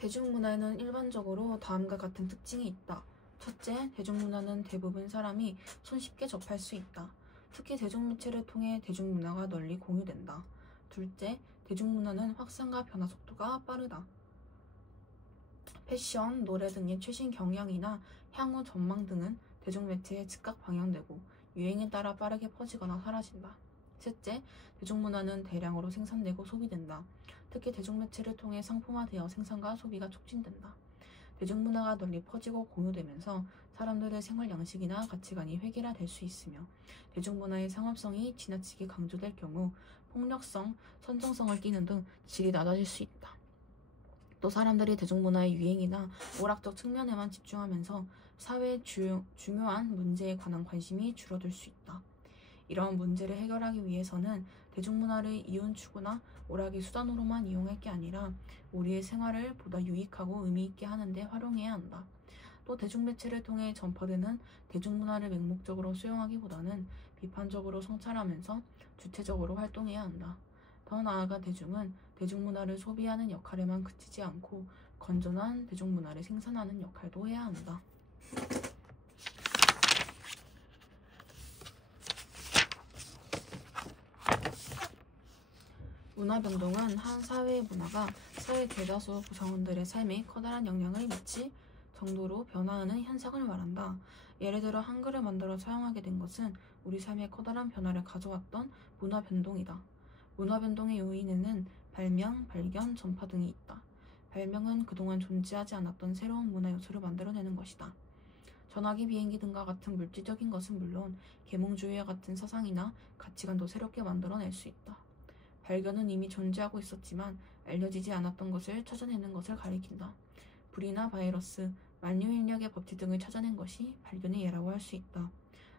대중문화에는 일반적으로 다음과 같은 특징이 있다. 첫째, 대중문화는 대부분 사람이 손쉽게 접할 수 있다. 특히 대중매체를 통해 대중문화가 널리 공유된다. 둘째, 대중문화는 확산과 변화 속도가 빠르다. 패션, 노래 등의 최신 경향이나 향후 전망 등은 대중매체에 즉각 방영되고 유행에 따라 빠르게 퍼지거나 사라진다. 셋째, 대중문화는 대량으로 생산되고 소비된다. 특히 대중매체를 통해 상품화되어 생산과 소비가 촉진된다. 대중문화가 널리 퍼지고 공유되면서 사람들의 생활 양식이나 가치관이 획일화될 수 있으며 대중문화의 상업성이 지나치게 강조될 경우 폭력성, 선정성을 띠는 등 질이 낮아질 수 있다. 또 사람들이 대중문화의 유행이나 오락적 측면에만 집중하면서 사회의 중요한 문제에 관한 관심이 줄어들 수 있다. 이러한 문제를 해결하기 위해서는 대중문화를 이윤 추구나 오락의 수단으로만 이용할 게 아니라 우리의 생활을 보다 유익하고 의미있게 하는 데 활용해야 한다. 또 대중매체를 통해 전파되는 대중문화를 맹목적으로 수용하기보다는 비판적으로 성찰하면서 주체적으로 활동해야 한다. 더 나아가 대중은 대중문화를 소비하는 역할에만 그치지 않고 건전한 대중문화를 생산하는 역할도 해야 한다. 문화변동은 한 사회의 문화가 사회 대다수 구성원들의 삶에 커다란 영향을 미칠 정도로 변화하는 현상을 말한다. 예를 들어 한글을 만들어 사용하게 된 것은 우리 삶에 커다란 변화를 가져왔던 문화변동이다. 문화변동의 요인에는 발명, 발견, 전파 등이 있다. 발명은 그동안 존재하지 않았던 새로운 문화 요소를 만들어내는 것이다. 전화기, 비행기 등과 같은 물질적인 것은 물론 계몽주의와 같은 사상이나 가치관도 새롭게 만들어낼 수 있다. 발견은 이미 존재하고 있었지만 알려지지 않았던 것을 찾아내는 것을 가리킨다. 불이나 바이러스, 만유인력의 법칙 등을 찾아낸 것이 발견의 예라고 할 수 있다.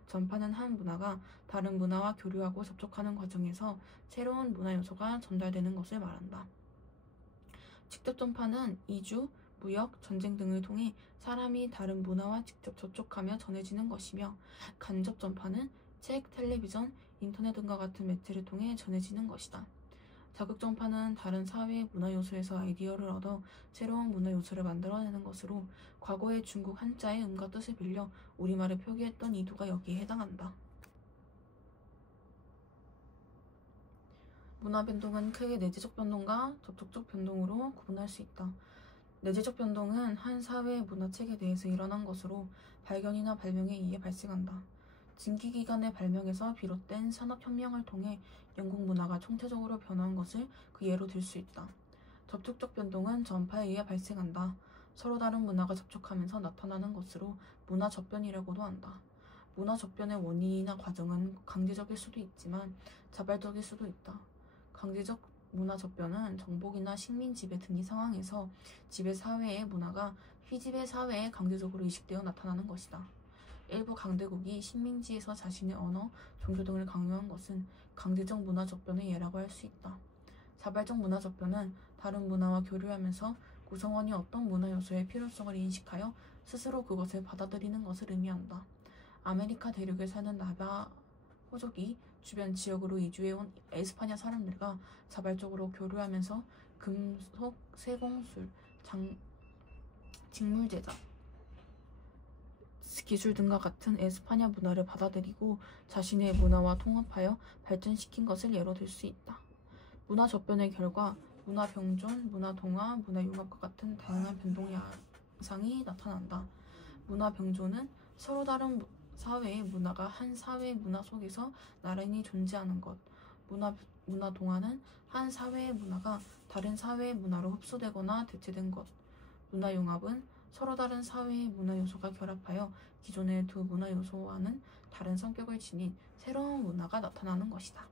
전파는 한 문화가 다른 문화와 교류하고 접촉하는 과정에서 새로운 문화 요소가 전달되는 것을 말한다. 직접 전파는 이주, 무역, 전쟁 등을 통해 사람이 다른 문화와 직접 접촉하며 전해지는 것이며, 간접 전파는 책, 텔레비전, 인터넷 등과 같은 매체를 통해 전해지는 것이다. 자극 전파는 다른 사회의 문화 요소에서 아이디어를 얻어 새로운 문화 요소를 만들어내는 것으로 과거의 중국 한자의 음과 뜻을 빌려 우리말을 표기했던 이두가 여기에 해당한다. 문화 변동은 크게 내재적 변동과 접촉적 변동으로 구분할 수 있다. 내재적 변동은 한 사회의 문화체계 내에서 일어난 것으로 발견이나 발명에 의해 발생한다. 증기기관의 발명에서 비롯된 산업혁명을 통해 영국 문화가 총체적으로 변화한 것을 그 예로 들 수 있다. 접촉적 변동은 전파에 의해 발생한다. 서로 다른 문화가 접촉하면서 나타나는 것으로 문화접변이라고도 한다. 문화접변의 원인이나 과정은 강제적일 수도 있지만 자발적일 수도 있다. 강제적 문화접변은 정복이나 식민 지배 등의 상황에서 지배 사회의 문화가 피지배 사회에 강제적으로 이식되어 나타나는 것이다. 일부 강대국이 식민지에서 자신의 언어, 종교 등을 강요한 것은 강제적 문화접변의 예라고 할 수 있다. 자발적 문화접변은 다른 문화와 교류하면서 구성원이 어떤 문화 요소의 필요성을 인식하여 스스로 그것을 받아들이는 것을 의미한다. 아메리카 대륙에 사는 나바호족이 주변 지역으로 이주해온 에스파냐 사람들과 자발적으로 교류하면서 금속, 세공술, 직물 제작, 기술 등과 같은 에스파냐 문화를 받아들이고 자신의 문화와 통합하여 발전시킨 것을 예로 들 수 있다. 문화 접변의 결과 문화 병존, 문화 동화, 문화 융합과 같은 다양한 변동 양상이 나타난다. 문화 병존은 서로 다른 사회의 문화가 한 사회의 문화 속에서 나란히 존재하는 것. 문화 동화는 한 사회의 문화가 다른 사회의 문화로 흡수되거나 대체된 것. 문화 융합은 서로 다른 사회의 문화 요소가 결합하여 기존의 두 문화 요소와는 다른 성격을 지닌 새로운 문화가 나타나는 것이다.